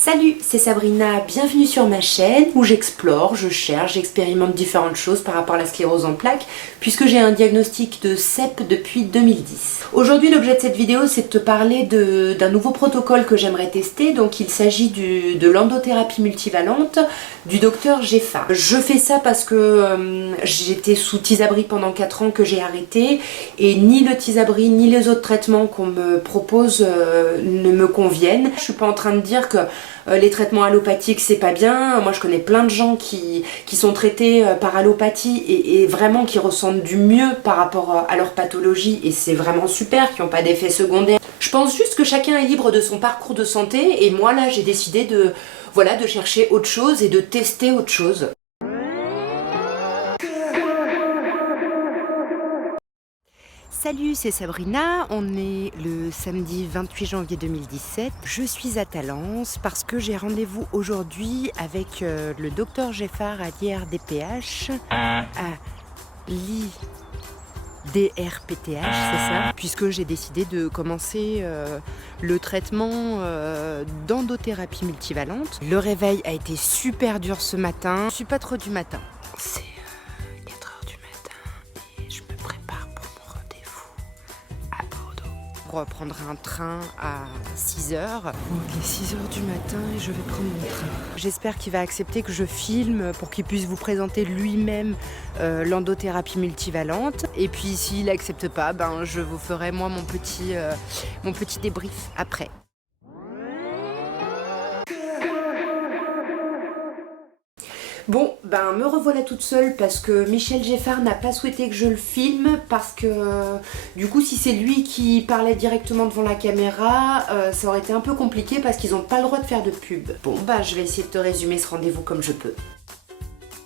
Salut, c'est Sabrina, bienvenue sur ma chaîne où j'explore, je cherche, j'expérimente différentes choses par rapport à la sclérose en plaques puisque j'ai un diagnostic de CEP depuis 2010. Aujourd'hui l'objet de cette vidéo c'est de te parler d'un nouveau protocole que j'aimerais tester, donc il s'agit de l'endothérapie multivalente du docteur Geffard. Je fais ça parce que j'étais sous Tysabri pendant 4 ans que j'ai arrêté et ni le Tysabri ni les autres traitements qu'on me propose ne me conviennent. Je suis pas en train de dire que les traitements allopathiques c'est pas bien. Moi je connais plein de gens qui sont traités par allopathie et vraiment qui ressentent du mieux par rapport à leur pathologie et c'est vraiment super, qui n'ont pas d'effets secondaires. Je pense juste que chacun est libre de son parcours de santé et moi là j'ai décidé de chercher autre chose et de tester autre chose. Salut, c'est Sabrina, on est le samedi 28 janvier 2017. Je suis à Talence parce que j'ai rendez-vous aujourd'hui avec le docteur Geffard à l'IRDPH, à l'IDRPTH, c'est ça, puisque j'ai décidé de commencer le traitement d'endothérapie multivalente. Le réveil a été super dur ce matin, je suis pas trop du matin. C'est 4 h du matin et je me prépare pour mon rendez-vous à Bordeaux. Pour prendre un train à 6 h. Il est 6 h du matin et je vais prendre mon train. J'espère qu'il va accepter que je filme pour qu'il puisse vous présenter lui-même l'endothérapie multivalente. Et puis s'il n'accepte pas, ben, je vous ferai moi mon petit débrief après. Bon, ben me revoilà toute seule parce que Michel Geffard n'a pas souhaité que je le filme parce que du coup si c'est lui qui parlait directement devant la caméra, ça aurait été un peu compliqué parce qu'ils n'ont pas le droit de faire de pub. Bon bah je vais essayer de te résumer ce rendez-vous comme je peux.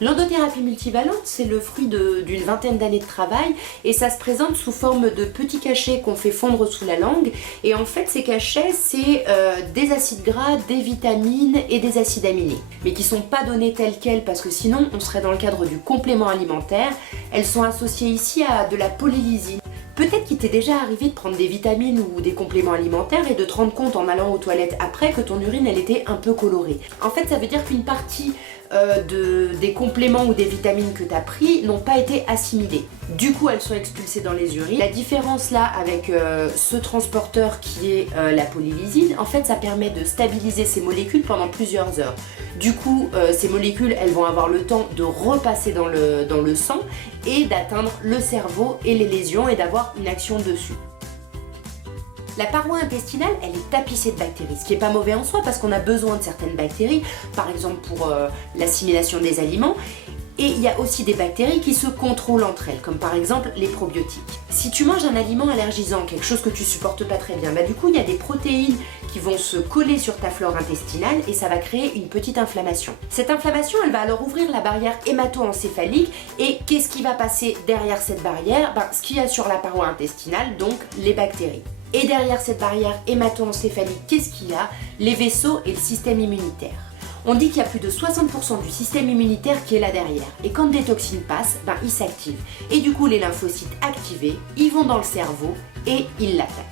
L'endothérapie multivalente, c'est le fruit d'une vingtaine d'années de travail et ça se présente sous forme de petits cachets qu'on fait fondre sous la langue. Et en fait, ces cachets, c'est des acides gras, des vitamines et des acides aminés. Mais qui ne sont pas donnés tels quels parce que sinon, on serait dans le cadre du complément alimentaire. Elles sont associées ici à de la polylysine. Peut-être qu'il t'est déjà arrivé de prendre des vitamines ou des compléments alimentaires et de te rendre compte en allant aux toilettes après que ton urine elle était un peu colorée. En fait ça veut dire qu'une partie des compléments ou des vitamines que tu as pris n'ont pas été assimilées. Du coup elles sont expulsées dans les urines. La différence là avec ce transporteur qui est la polylysine, en fait ça permet de stabiliser ces molécules pendant plusieurs heures. Du coup ces molécules elles vont avoir le temps de repasser dans le sang et d'atteindre le cerveau et les lésions et d'avoir une action dessus. La paroi intestinale, elle est tapissée de bactéries, ce qui n'est pas mauvais en soi parce qu'on a besoin de certaines bactéries, par exemple pour l'assimilation des aliments. Et il y a aussi des bactéries qui se contrôlent entre elles, comme par exemple les probiotiques. Si tu manges un aliment allergisant, quelque chose que tu supportes pas très bien, bah du coup il y a des protéines qui vont se coller sur ta flore intestinale et ça va créer une petite inflammation. Cette inflammation, elle va alors ouvrir la barrière hémato-encéphalique et qu'est-ce qui va passer derrière cette barrière? Ce qu'il y a sur la paroi intestinale, donc les bactéries. Et derrière cette barrière hémato-encéphalique, qu'est-ce qu'il y a? Les vaisseaux et le système immunitaire. On dit qu'il y a plus de 60% du système immunitaire qui est là derrière. Et quand des toxines passent, ils s'activent. Et du coup, les lymphocytes activés, ils vont dans le cerveau et ils l'attaquent.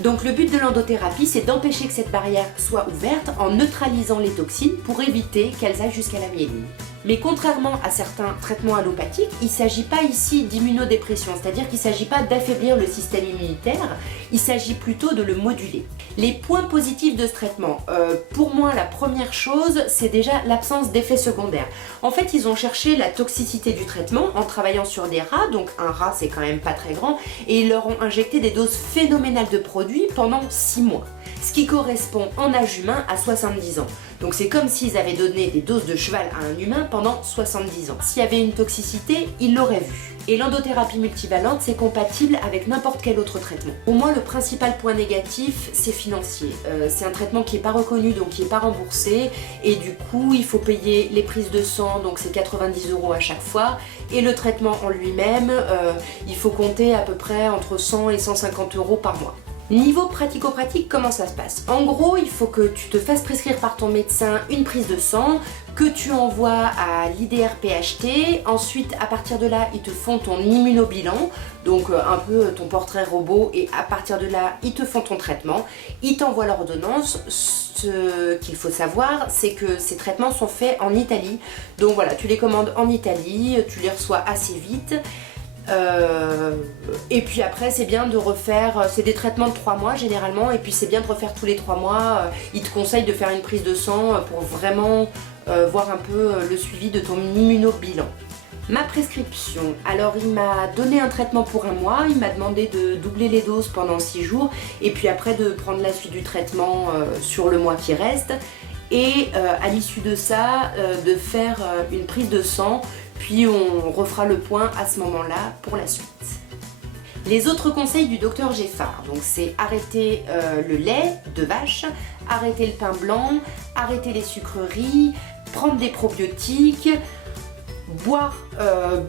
Donc le but de l'endothérapie, c'est d'empêcher que cette barrière soit ouverte en neutralisant les toxines pour éviter qu'elles aillent jusqu'à la myéline. Mais contrairement à certains traitements allopathiques, il ne s'agit pas ici d'immunodépression, c'est-à-dire qu'il ne s'agit pas d'affaiblir le système immunitaire, il s'agit plutôt de le moduler. Les points positifs de ce traitement, pour moi la première chose, c'est déjà l'absence d'effets secondaires. En fait, ils ont cherché la toxicité du traitement en travaillant sur des rats, donc un rat c'est quand même pas très grand, et ils leur ont injecté des doses phénoménales de produits pendant 6 mois. Ce qui correspond en âge humain à 70 ans. Donc c'est comme s'ils avaient donné des doses de cheval à un humain pendant 70 ans. S'il y avait une toxicité, ils l'auraient vu. Et l'endothérapie multivalente, c'est compatible avec n'importe quel autre traitement. Pour moi, le principal point négatif, c'est financier. C'est un traitement qui n'est pas reconnu, donc qui n'est pas remboursé. Et du coup, il faut payer les prises de sang, donc c'est 90 € à chaque fois. Et le traitement en lui-même, il faut compter à peu près entre 100 et 150 € par mois. Niveau pratico-pratique, comment ça se passe? En gros, il faut que tu te fasses prescrire par ton médecin une prise de sang, que tu envoies à l'IDR-PHT. Ensuite, à partir de là, ils te font ton immunobilan, donc un peu ton portrait robot, et à partir de là, ils te font ton traitement. Ils t'envoient l'ordonnance. Ce qu'il faut savoir, c'est que ces traitements sont faits en Italie. Donc voilà, tu les commandes en Italie, tu les reçois assez vite. Et puis après c'est bien de refaire, c'est des traitements de 3 mois généralement, et puis c'est bien de refaire tous les 3 mois, ils te conseillent de faire une prise de sang pour vraiment voir un peu le suivi de ton immunobilan. Ma prescription, alors il m'a donné un traitement pour 1 mois, il m'a demandé de doubler les doses pendant 6 jours, et puis après de prendre la suite du traitement sur le mois qui reste, et à l'issue de ça, de faire une prise de sang. Puis on refera le point à ce moment-là pour la suite. Les autres conseils du docteur Geffard, donc c'est arrêter le lait de vache, arrêter le pain blanc, arrêter les sucreries, prendre des probiotiques, boire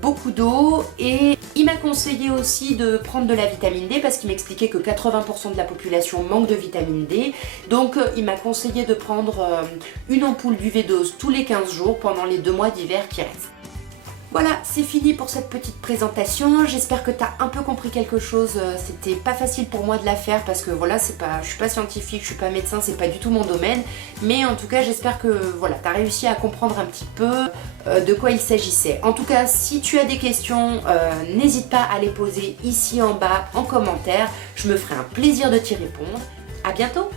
beaucoup d'eau, et il m'a conseillé aussi de prendre de la vitamine D parce qu'il m'expliquait que 80% de la population manque de vitamine D. Donc il m'a conseillé de prendre une ampoule d'UV-dose tous les 15 jours pendant les 2 mois d'hiver qui restent. Voilà, c'est fini pour cette petite présentation. J'espère que tu as un peu compris quelque chose. C'était pas facile pour moi de la faire parce que voilà, je suis pas scientifique, je suis pas médecin, c'est pas du tout mon domaine. Mais en tout cas, j'espère que voilà, tu as réussi à comprendre un petit peu de quoi il s'agissait. En tout cas, si tu as des questions, n'hésite pas à les poser ici en bas en commentaire. Je me ferai un plaisir de t'y répondre. À bientôt!